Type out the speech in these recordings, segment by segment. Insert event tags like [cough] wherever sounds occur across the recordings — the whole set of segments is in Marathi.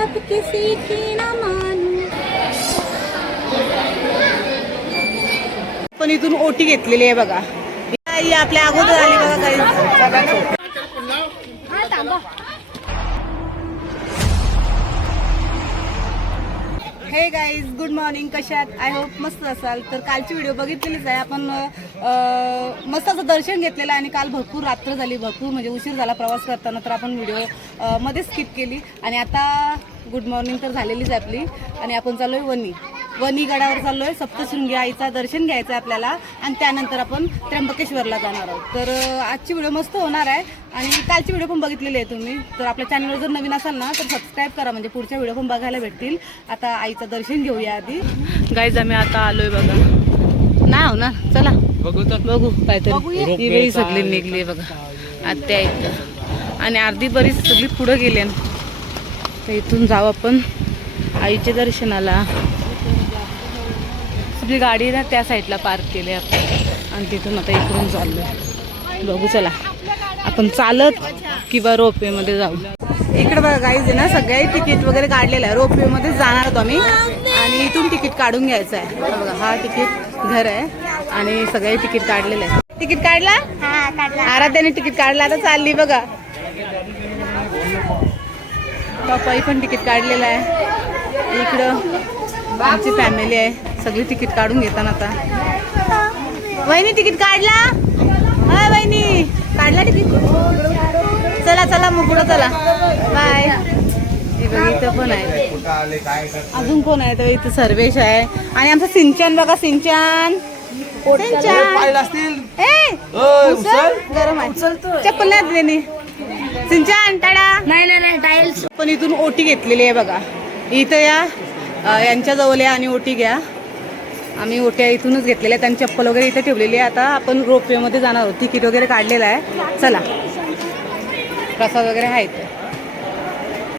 अब किसी की न मानू। पण इथून ओटी घेतलेली आहे बघा. ही आपल्या अगोदर आली बघा काही हे गाईज गुड मॉर्निंग कशात आय होप मस्त असाल. तर कालची व्हिडिओ बघितलेलीच आहे. आपण मस्त असं दर्शन घेतलेलं आहे आणि काल भरपूर रात्र झाली. भरपूर म्हणजे उशीर झाला प्रवास करताना तर आपण व्हिडिओमध्ये स्किप केली. आणि आता गुड मॉर्निंग तर झालेलीच आपली. आणि आपण चाललोय वनी वनी गडावर चाललोय. सप्तशृंगी आईचा दर्शन घ्यायचं आहे आपल्याला. आणि त्यानंतर आपण त्र्यंबकेश्वरला जाणार आहोत. तर आजची व्हिडिओ मस्त होणार आहे. आणि कालची व्हिडिओ पण बघितलेली आहे तुम्ही. तर आपल्या चॅनलवर जर नवीन असाल ना तर सबस्क्राईब करा. म्हणजे पुढच्या व्हिडिओ पण बघायला भेटतील. आता आईचं दर्शन घेऊया आधी. गाईज आम्ही आता आलोय बघा. नाही हो ना चला. बघू तर. बघू काहीतरी. ही वेळी सगळी निघली बघा. आत्या इथं आणि अर्धी बरीच सगळी पुढं गेले. तर इथून जाऊ आपण आईच्या दर्शनाला. आपली गाडी ना त्या साईडला पार्क केली आपण. आणि तिथून आता इकडून चाललोय. बघू चला. आपण चालत किंवा रोपवेमध्ये जाऊ. इकडे बघा गाईज आहे ना सगळे तिकीट वगैरे काढलेलं आहे. रोपवेमध्ये जाणार होतो आम्ही. आणि इथून तिकीट काढून घ्यायचं आहे. बघा हा तिकीट घर आहे. आणि सगळे तिकीट काढलेलं आहे तिकीट काढला? हा काढला. आराध्याने तिकीट काढलं. आता चालली बघा. पप्पाई पण तिकीट काढलेलं आहे. इकडं आमची फॅमिली आहे. सगळी तिकीट काढून घेताना आता. वहिनी तिकीट काढला? हा वहिनी. काढला तिकीट? चला चला मग पुढं चला. बाय इथं पण आहे. अजून कोण आहे? तर इथं सर्वेश आहे. आणि आमचं सिंचन बघा सिंचन. सिंचन. असतील? ए उचल गरम आहे. चप्पल नाही सिंचन टाळा नाही नाही नाही टाईल्स पण इथून ओटी घेतलेली आहे बघा. इथं या. अ, यांच्या जवळ या आणि ओटी घ्या. आम्ही ओट्या इथूनच घेतलेल्या आहेत. आणि चप्पल वगैरे इथे ठेवलेली आहे. आता आपण रोपवेमध्ये जाणार आहोत. तिकीट वगैरे काढलेलं आहे. चला. प्रसाद वगैरे आहेत.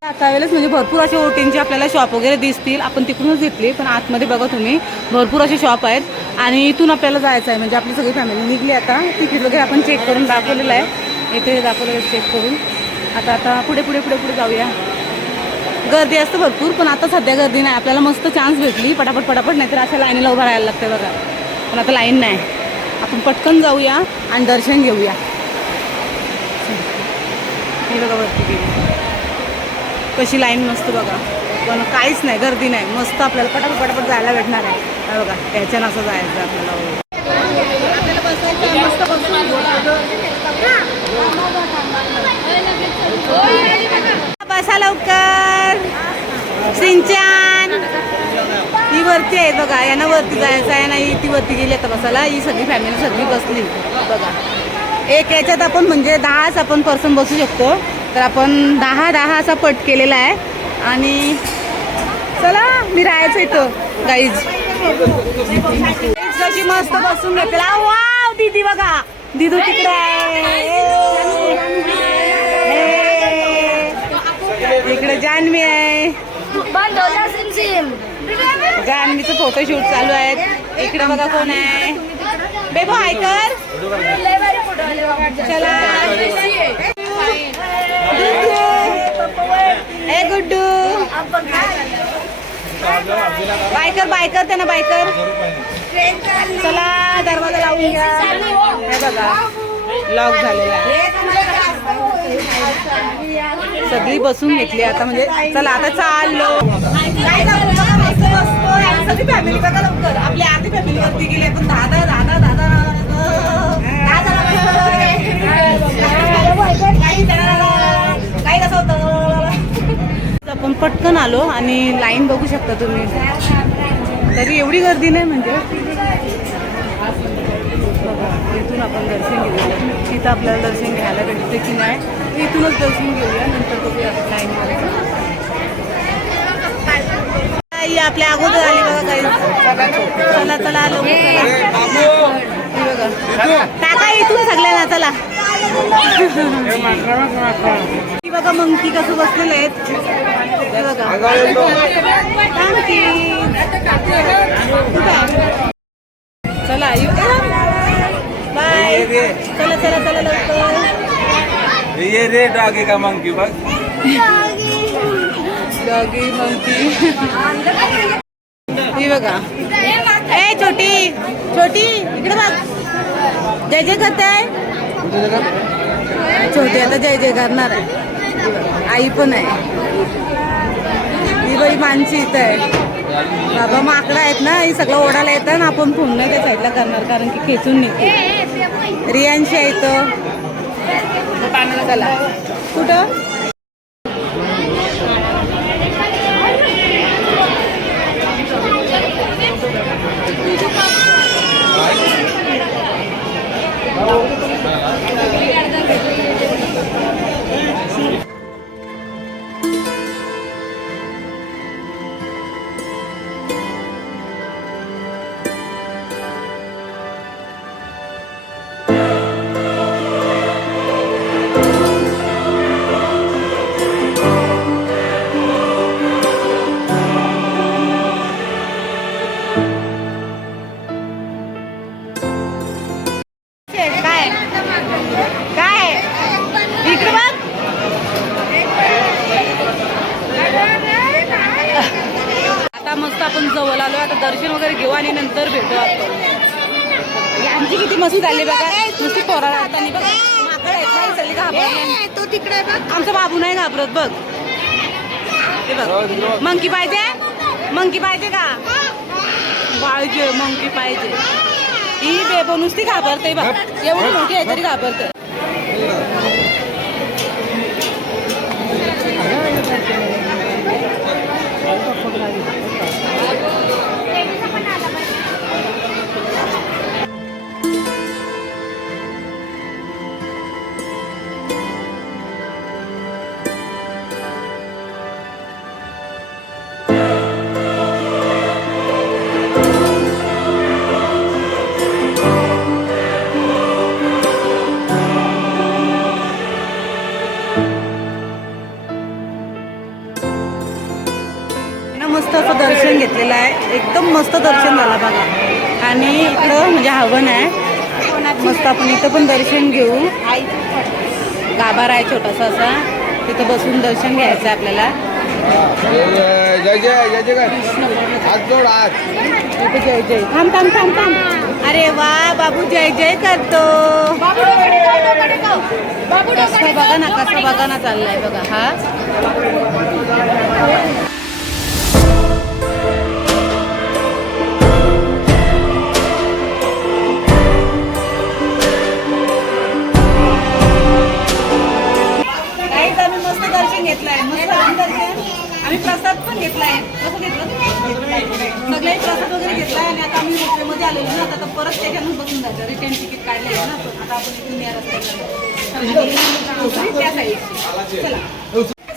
आता वेळेस म्हणजे भरपूर असे ओटींचे आपल्याला शॉप वगैरे दिसतील. आपण तिकडूनच घेतली पण आतमध्ये बघा तुम्ही. भरपूर असे शॉप आहेत. आणि इथून आपल्याला जायचं आहे. म्हणजे आपली सगळी फॅमिली निघली आता. तिकीट वगैरे आपण चेक करून दाखवलेलं आहे. इथे दाखवलेलं चेक करून. आता आता पुढे पुढे पुढे पुढे जाऊया. गर्दी असते भरपूर पण आता सध्या गर्दी नाही. आपल्याला मस्त चान्स भेटली. पटापट पटापट नाही तर अशा लाईनीला उभं राहायला लागते बघा. पण आता लाईन नाही. आपण पटकन जाऊया आणि दर्शन घेऊया. हे बघा वरती गेली. कशी लाईन मस्त बघा. पण काहीच नाही गर्दी नाही. मस्त आपल्याला पटापट पटापट जायला भेटणार आहे. बघा त्याच्यानं असं जायचं आपल्याला आपल्याला बसायचं आहे, मस्त बसून बसा लवकर. सिंचन. ही वरती आहे बघा. यांना वरती जायचं आहे नाही ती वरती गेली आता बसायला. ही सगळी फॅमिली सगळी बसली. बघा. एक याच्यात आपण म्हणजे दहाच आपण पर्सन बसू शकतो. तर आपण दहा दहा असा पट केलेला आहे. आणि चला मी राहायचं इथं गाईज कशी मस्त बसून घेतला वाव दीदी बघा. दीदू तिकडे आहे. इकडे जान्हवी आहे. बंद हो जान्हवीचं फोटोशूट चालू आहेत. इकडे बघा कोण आहे. बेबो ऐकर चला. ए गुड्डू. बायकर बायकर त्यांना बायकर चला दरवाजा लावून घ्या. हे बघा. लॉक झालेला आहे. सगळी बसून घेतली आता म्हणजे चला आता चाललो. सगळी फॅमिली बघा लवकर आपली आधी फॅमिली वरती गेली आपण दादा दादा दादा काही कसं होतं आपण पटकन आलो आणि लाईन बघू शकता तुम्ही. तरी एवढी गर्दी नाही म्हणजे. इथून आपण दर्शन घेऊया. तिथं आपल्याला दर्शन घ्यायला भेटते की नाही? इथूनच दर्शन घेऊया नंतर बघूया आपल्या अगोदर आली बघा काही चला चला आलो. बघा. टाका इथून सगळ्यांना चला. बघा मंकी कसं बसलेले आहेत बघा? चला बाय चला चला चला लवकर. ये रे डॉगी का मंकी बघ डॉगी मंकी ही बघा. ए छोटी छोटी इकडे बघ. जय जय आहे छोटी आता जय जय करणार आहे. आई पण आहे. ही बाई माणसी इथं आहे. बाबा माकडं आहेत ना ही सगळं ओढायला येतं ना आपण पुन्हा त्या साईडला करणार कारण की खेचून निघतो. रियांशी आहे चला कुठं? मस्त आपण जवळ आलो आता दर्शन वगैरे घेऊ आणि नंतर भेटू आपण. यांची किती मस्त झाली बघा. नुसती पोराला हाताने बघा. तो तिकडे आमचा बाबू नाही घाबरत बघ. बघ. मंकी पाहिजे? मंकी पाहिजे का? पाहिजे मंकी पाहिजे. ही बेबो नुसती घाबरते बघ. एवढी मोठी आहे तरी घाबरते. आपण इथं पण दर्शन घेऊ. गाभार आहे छोटासा असा. तिथं बसून दर्शन घ्यायचं आहे आपल्याला. जय जय जय जय कर हात जोड हात. इथं जय जय. थांब थांब थांब थांब. अरे वा बाबू जय जय करतो. कसं बघा ना कसं बघा ना चाललाय बघा. हा. परत त्याच्यानं बसून जायचं. रिटर्न तिकीट काढले ना आता आपण इथून या रस्त्याला त्या साईडची चला.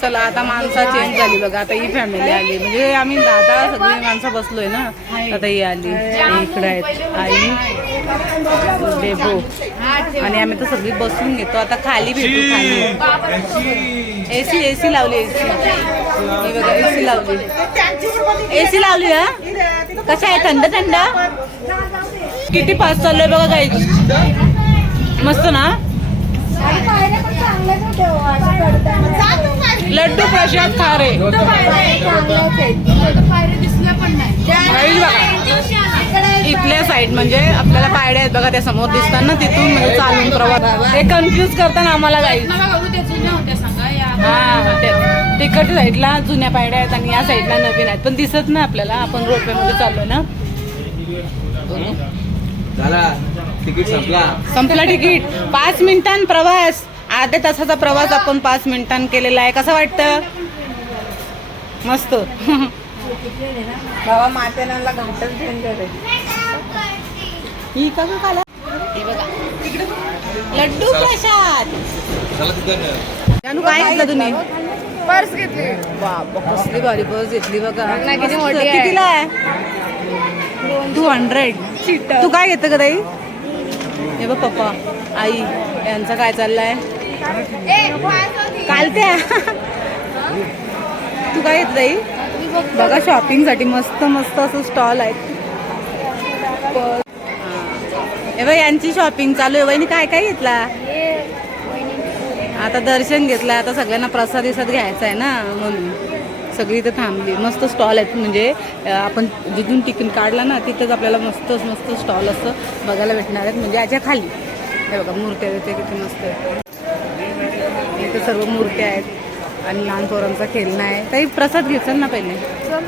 चला आता माणसं चेंज झाली बघा. आता ही फॅमिली आली. म्हणजे आम्ही दादा सगळी माणसं बसलोय ना. आता ही आली. इकडे आहेत. आई डेबो आणि आम्ही तर सगळी बसून घेतो. आता खाली भेटू खाली. एसी एसी लावली एसी ही बघा एसी लावली. एसी लावली हा? कशा आहे? थंड थंड? किती पास चाललोय बघा काही मस्त ना? लड्डू प्रशांत खारे गाईज इथल्या साईड म्हणजे आपल्याला पायड्या आहेत बघा त्या समोर दिसतात ना तिथून म्हणजे चालून प्रवास. ते कन्फ्युज करताना आम्हाला गाईड हा तिकडच्या साईडला जुन्या पायड्या आहेत आणि या साईडला नवीन आहेत. पण दिसत ना आपल्याला आपण रोपवेमध्ये चाललो ना. झाला. तिकीट संपला. संपला तिकीट. पाच मिनिटां प्रवास. अर्ध्या तासाचा प्रवास आपण पाच मिनिटां केलेला आहे. कसं वाटतं? मस्त. बाबा माथेरानला घाटच डेंजर आहे. ही का खाला हे बघा. लड्डू प्रसाद. जानू काय घेतलं तुम्ही? पर्स घेतली. बाबा कसली भारी बस घेतली बघा. कितीला आहे? टू हंड्रेड तू काय घेतं का ताई? हे बघ पप्पा आई यांचं काय चाललंय? काल त्या तू काय घेतलं ताई? बघा शॉपिंगसाठी मस्त मस्त असं स्टॉल आहेत. हे. बघ यांची शॉपिंग चालू आहे. वहिनी काय काय घेतला? आता दर्शन घेतलं आता सगळ्यांना प्रसाद विसाद घ्यायचा आहे ना म्हणून. सगळी इथं थांबली. मस्त स्टॉल आहेत. म्हणजे आपण जिथून टिकून काढला ना तिथंच आपल्याला मस्त मस्त स्टॉल असं बघायला भेटणार आहेत. म्हणजे याच्या खाली. हे बघा मूर्त्या वगैरे किती मस्त आहे इथं सर्व मूर्त्या आहेत. आणि लहान पोरांचा खेळणं आहे. काही प्रसाद घे चल ना पहिले. चला.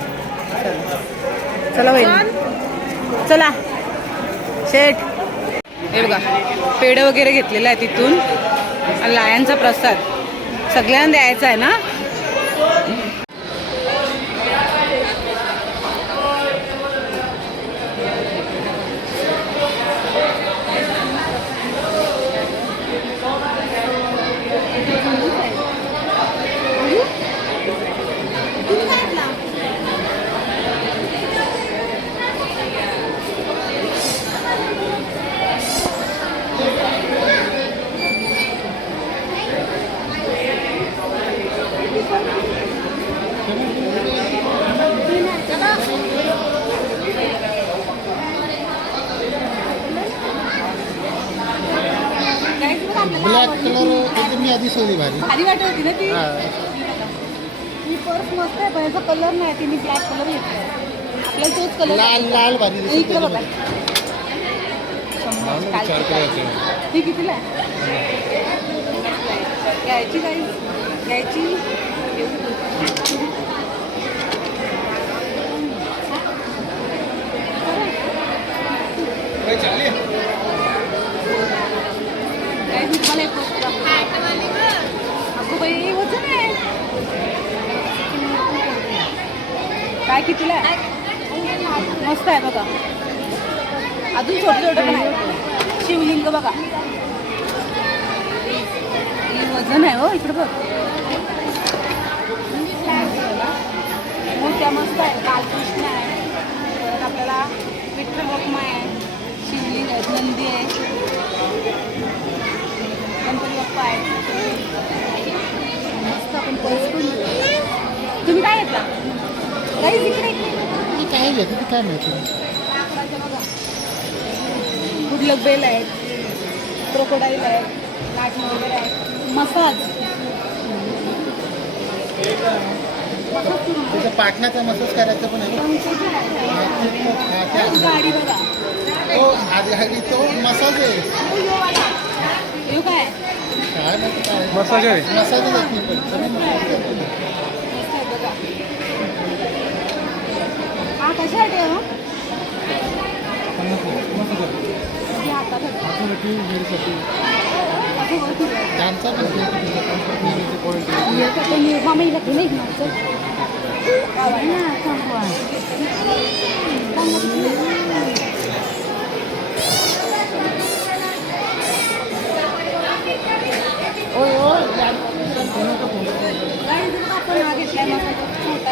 चला. वहिनी चला. शेठ. हे बघा पेढं वगैरे घेतलेलं आहे तिथून. आणि लायांचा प्रसाद. सगळ्यांना द्यायचा आहे ना ब्लॅक कलर एकदम मी आधी सोली भारी. भारी वाटत होती ना ती? हा. ही पर्स मस्त आहे पण याचा कलर नाही तिने ब्लॅक कलर घेतला आपल्याला तोच कलर लाल लाल भारी दिसते इकडे बघा. विचार करायचा ही कितीला आहे? घ्यायची काही घ्यायची. काही मी तुम्हाला एक वस्तू दाखवते. अगं बाई वजन आहे काय कितीला आहे? मस्त आहे बघा. अजून छोटे छोटे पण आहे. शिवलिंग बघा. वजन आहे हो इकडे बघ. मोठ्या मस्त आहे. बालकृष्ण आहे. परत आपल्याला विठ्ठल रखमा आहे. शिवलिंग आहे नंदी आहे. गणपती बाप्पा मस्त आपण. तुम्ही काय घेतला? काही मी काय घेते ते काय माहिती गुडलक बेल आहेत क्रोकोडाईल आहेत लाटणं वगैरे आहेत मसाज. त्याच्या पाटण्याचा मसाज करायचा पण आहे? गाडी बघा. तो आधी आधी तो मसाज आहे. येऊ काय? मसाज आहे. मसाज येत नाही पण सगळं massage करतो. मस्त आहे बघा हा कशासाठी आहे मग ही हातात होती. असं वरती आहे. त्यांचा पण point आहे. हे तर त्यांनी मामाईला दिलं एक मागचं. आहे ना,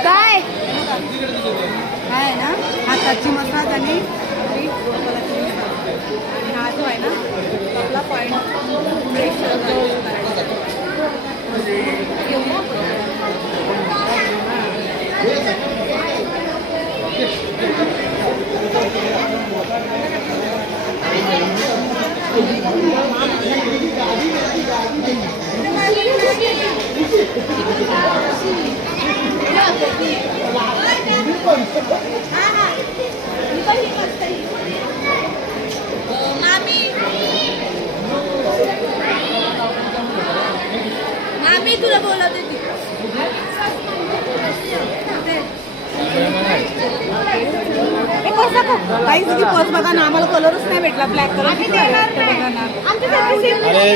काय? आहे ना? हाताची मसाज आणि आणि हा जो आहे ना आपला पॉईंट घेऊया आपण. मामी तुला बोलत होती हे पर्स दाखव. काहीच पर्स बघा ना आम्हाला कलरच नाही भेटला ब्लॅक कलर किती बघा ना अरे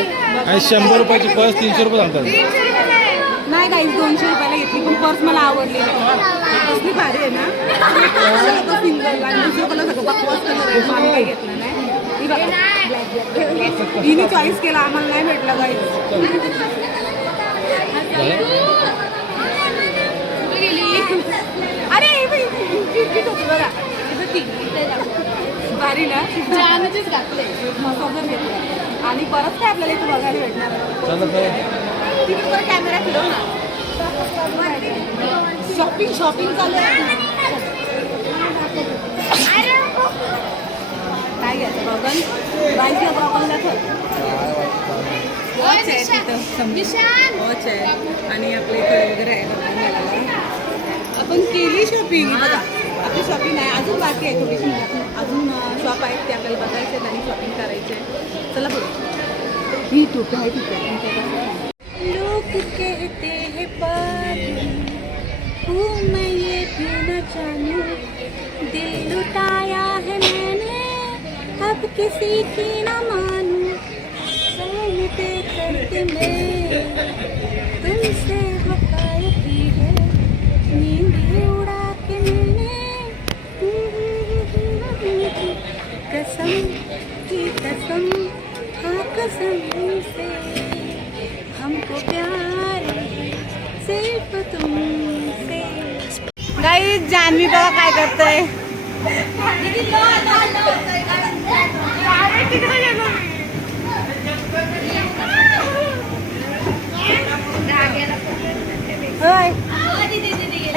आणि शंभर रुपयाची पर्स तीनशे रुपये सांगतात. नाही काही दोनशे रुपयाला घेतली पण पर्स मला आवडली. कसली भारी आहे ना? सिंगल आणि दुसरं कलर सगळं बकवास कलर आहे आम्ही काही घेतलं नाही. ही बघा. black. हिने चॉईस केला आम्हाला नाही भेटला काही अरे. भारी ना? छानच घातले. मसाजर घेतला. आणि परत काय आपल्याला इथे बघायला भेटणार? कॅमेरा फिरव ना. शॉपिंग शॉपिंग चालू आहे. काय घ्यायचं गॉगल दाखव वॉच आहे तिथं. वॉच आहे. आणि आपल्या इकडे वगैरे आहे. आपण केली शॉपिंग बघा. आपली शॉपिंग आहे अजून बाकी आहे थोडीशी. अजून शॉप आहेत ते आपल्याला बघायचे आहेत आणि शॉपिंग करायचे आहे. चला बघू. ही टोपी आहे तिथे लोक कहते हैं पागल हूँ मैं ये भी न जानूं? दिल लुटाया है मैंने अब किसी की ना मानू। करते मैं तुमसे हो कसम की कसम हाँ कसम से हमको प्यार सिर्फ तुमसे काही जानवी बाबा काय करतोय होय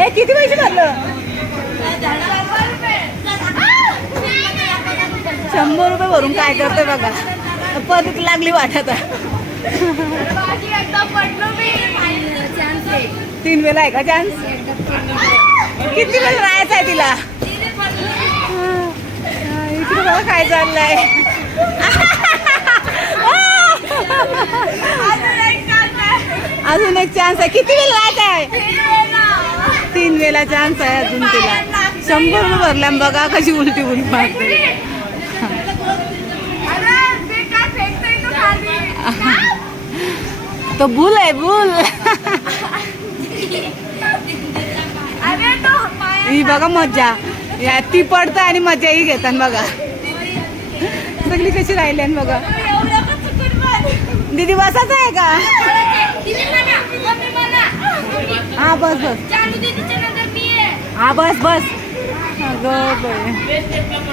ए किती पैसे भरलं शंभर रुपये भरून काय करते बघा. परत लागली वाटत तीन वेळा आहे का चान्स किती वेळ राहायचं आहे तिला? इकडे बघा काय चाललंय. अजून एक चान्स आहे. किती वेळ राहायचा आहे? तीन वेळा चान्स आहे अजून तिला. शंभर रुपये भरल्या बघा कशी उलटी उलटी मारते. तो भूल आहे भूल. ही बघा मजा या ती पडतं आणि मजा ही घेतात बघा. सगळी कशी राहिली बघा. दीदी बसाच आहे का? हा बस बस. हा बस बस. अगं बाई.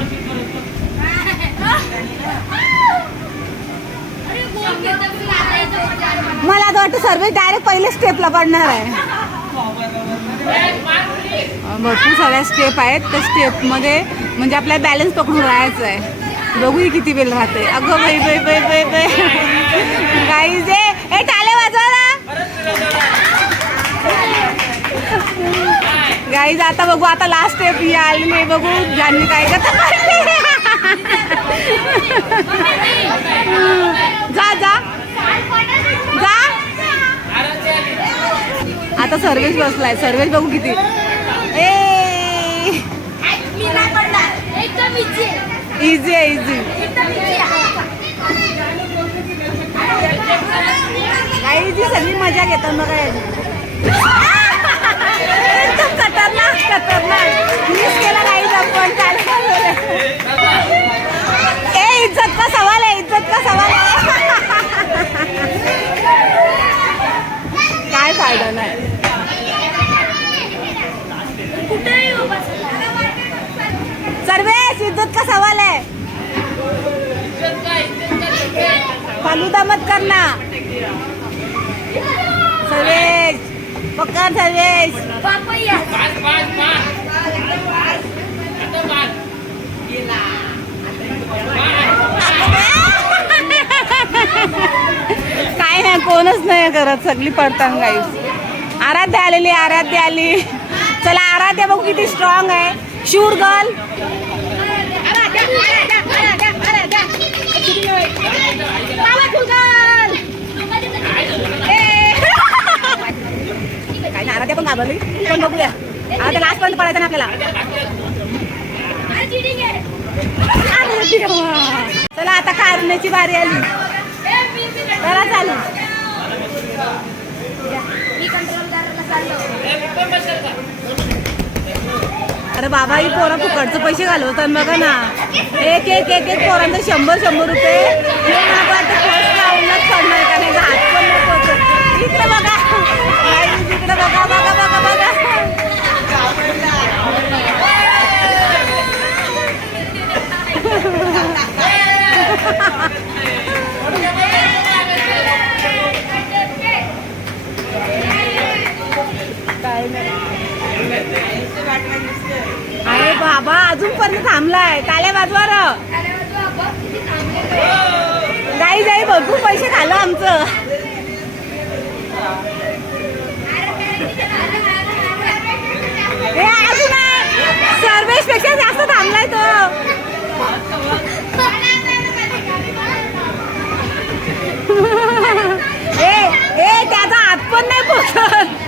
मला असं वाटतं सर्व डायरेक्ट पहिले स्टेपला पडणार आहे. भरपूर साऱ्या स्टेप आहेत. त्या स्टेपमध्ये म्हणजे आपल्याला बॅलन्स पकडून राहायचं आहे. बघूही किती वेळ राहते अगं बाई बाई बाई बाई बाई. काही जे ए टाले वाजवा ना गाईज आता बघू आता लास्ट स्टेप याल आलेली बघू. ज्यांनी काय करता जा जा. जा. आता सर्वेश बसलाय. सर्वेश बघू किती. ए. इझी आहे इझी काही इझी सगळी मजा घेतात मग काय एकदम खतरनाक खतरनाक मिस केला गाईज आपण काय ए इज्जत का सवाल आहे इज्जत का सवाल आहे काय फायदा नाही कुठेही उभा सर्वेश इज्जत का सवाल है कर ना सर्वेश पक्का सर्वेश. काय नाही कोणच नाही करत सगळी पडताना गाई आराध्या आलेली आराध्या आली. चला आराध्या बघू किती स्ट्रॉंग आहे. शूर गर्ल काय नाही आराध्या पण घाबरली पण बघूया आराध्या लास्ट पर्यंत पडायचं ना आपल्याला. चला आता कारण्याची बारी आली चला चालू मी अरे बाबा ही पोरं फुकटचे पैसे घालवतात बघा ना. एक एक एक एक पोरांचं शंभर शंभर रुपये. का नाही हात पण नाही पोचत. इकडे बघा. बघा बघा बघा बघा. काय [laughs] [laughs] पर्यंत थांबलाय. ताल्या वाजवार गाई जाई भरपूर पैसे झालं आमचं. सर्वेशपेक्षा जास्त थांबलाय तो. ए त्याचा हात पण नाही पोचत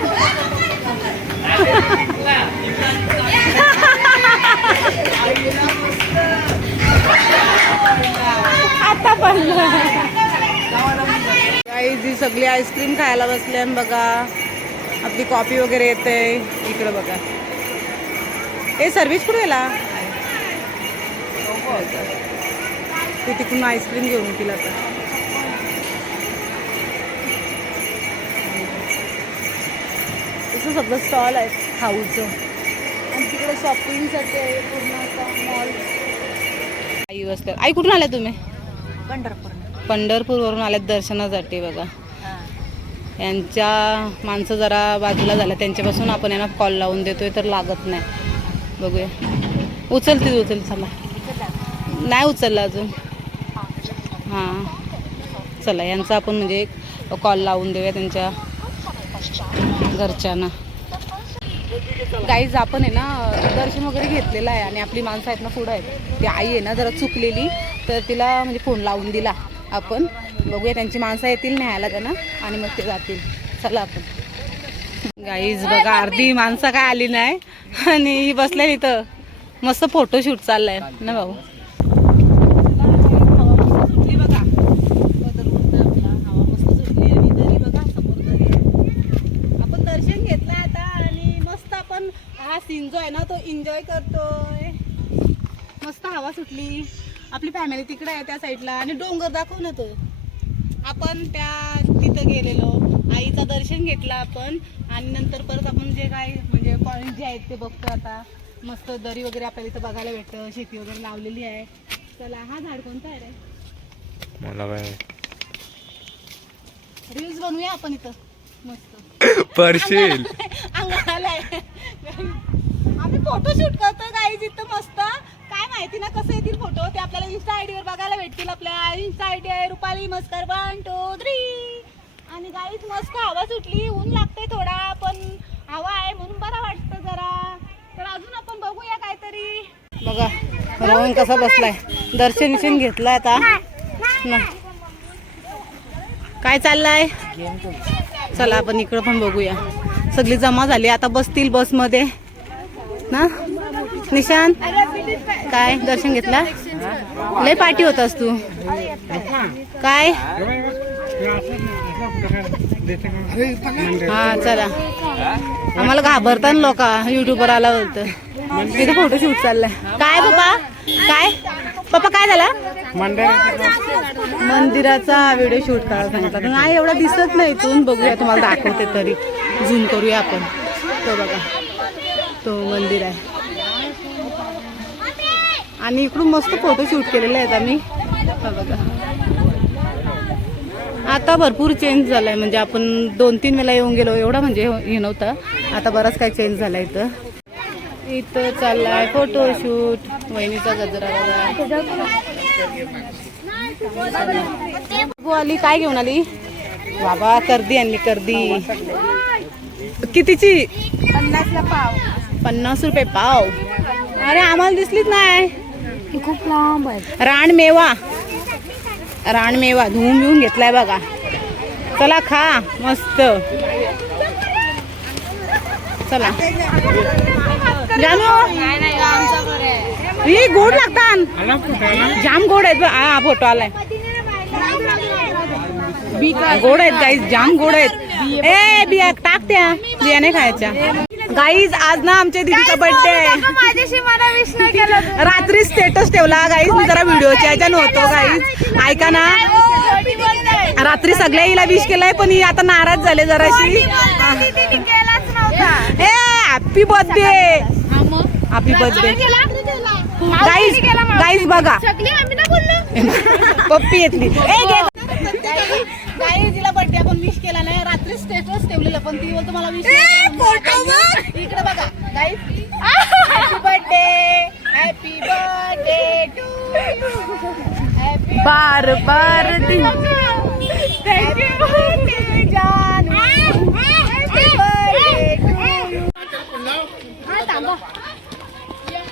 जी सगळी आईस्क्रीम खायला बसले बघा. आपली कॉफी वगैरे येते. इकडं बघा. हे सर्विस कुठे गेला? ते तिकडून आईस्क्रीम घेऊन तिला आता. तसं सगळं स्टॉल आहे खाऊचं आणि तिकडे शॉपिंगसाठी आहे पूर्ण मॉल आई वस्त आई कुठून आल्या तुम्ही? पंढरपूर पंढरपूरवरून आल्यात दर्शनासाठी बघा. यांच्या माणसं जरा बाजूला झाल्या. त्यांच्यापासून आपण यांना कॉल लावून देतोय तर लागत नाही. बघूया. उचलतील उचल चला. नाही उचलला अजून. हां. चला यांचा आपण म्हणजे एक कॉल लावून देऊया त्यांच्या घरच्यांना. गाईज आपण आहे ना दर्शन वगैरे घेतलेलं आहे आणि आपली माणसं आहेत ना पुढं आहेत. ती आई आहे ना जरा चुकलेली. तर तिला म्हणजे फोन लावून दिला आपण. बघूया त्यांची माणसं येतील न्यायला त्यांना आणि मग ते जातील. चला आपण. गाईज बघा अर्धी माणसं काय आली नाही. आणि ही बसल्या इथं. मस्त फोटोशूट चाललाय. ना भाऊ? सुटली बघा. बदल होतोय आपला. हवा मस्त सुटली आणि दरी बघा समोर दरी आहे. आपण दर्शन घेतलंय आता आणि मस्त आपण हा सीन जो आहे ना तो एन्जॉय करतोय. मस्त हवा सुटली. आपली फॅमिली तिकडे आहे त्या साईडला आणि डोंगर दाखव ना तो आपण त्या तिथं गेलेलो. आईचं दर्शन घेतलं आपण आणि नंतर परत आपण जे काय म्हणजे पॉईंट जे आहेत ते बघतो आता. मस्त दरी वगैरे आपल्याला इथं बघायला भेटतं. शेती वगैरे लावलेली आहे. चला हा झाड कोणता आहे रे? मला काय रील्स बनवूया आपण इथं. मस्त. [coughs] परशील अंगाला आम्ही फोटो शूट करतो गाईज इथं मस्त. माहिती ना कसं येतील फोटो ते आपल्याला इन्स्टा वर बघायला भेटतील आपल्या. इन्स्टा आयडी आहे Rupali Maskar. One two three आणि गाईज मस्त हवा सुटली. ऊन लागतंय थोडा पण हवा आहे म्हणून बरं वाटतं जरा. तर अजून आपण बघूया काहीतरी. बघा राहून कसा बसलाय? दर्शन विशन घेतलाय आता. काय चाललंय? चला आपण इकडं पण बघूया. सगळी जमा झाली. आता बसतील बसमध्ये. ना? निशांत काय दर्शन घेतला? लय पार्टी होतास तू. काय? हा चला. आम्हाला घाबरताना लोक. युट्यूबवर आला होतं. तिथे फोटोशूट चाललाय. काय पप्पा काय? पप्पा काय झाला? मंदिराचा व्हिडिओ शूट करायला सांगितला. नाही एवढा दिसत नाही इथून. बघूया तुम्हाला दाखवते तरी. झूम करूया आपण. तो बघा. तो मंदिर आहे. आणि इकडून मस्त फोटो शूट केलेले आहेत आम्ही. बघा. आता भरपूर चेंज झालाय. म्हणजे आपण दोन तीन वेळा येऊन गेलो. एवढा म्हणजे हे नव्हतं. आता बराच काय चेंज झाला इथं. इथं चाललाय फोटोशूट वहिनीचा गजरा बघा आली. काय घेऊन आली? बाबा कर्दी आणली कर्दी. कितीची? पन्नासला पाव. पन्नास रुपये पाव. अरे आम्हाला दिसलीच नाही. खूप लांब आहे. रानमेवा. रानमेवा. धुवून घेऊन घेतलाय बघा. चला खा. मस्त. चला. जानू. गोड लागतात जाम गोड आहेत बघ. हा फोटो आलाय. गोड आहेत गाईज जाम गोड आहेत. ए बिया टाक त्या बिया नाही खायच्या. गाईज आज ना आमच्या दीदीचा बर्थडे आहे. रात्री स्टेटस ठेवला गाईज मी जरा व्हिडिओच्या ह्याच्या नव्हतो गाईज ऐका ना. रात्री सगळ्या हिला विश केलाय पण ही आता नाराज झाले जराशी. ए happy birthday happy birthday guys guys बघा. [laughs] पप्पी येतली. ए [laughs] घे गाईज तिला बर्थडे आपण विश केला नाही स्टेटस ठेवलेलं पण ती बोलतो मला विश इकडे बघा happy birthday happy birthday to happy बार बार जानू हॅपी बर्थडे टू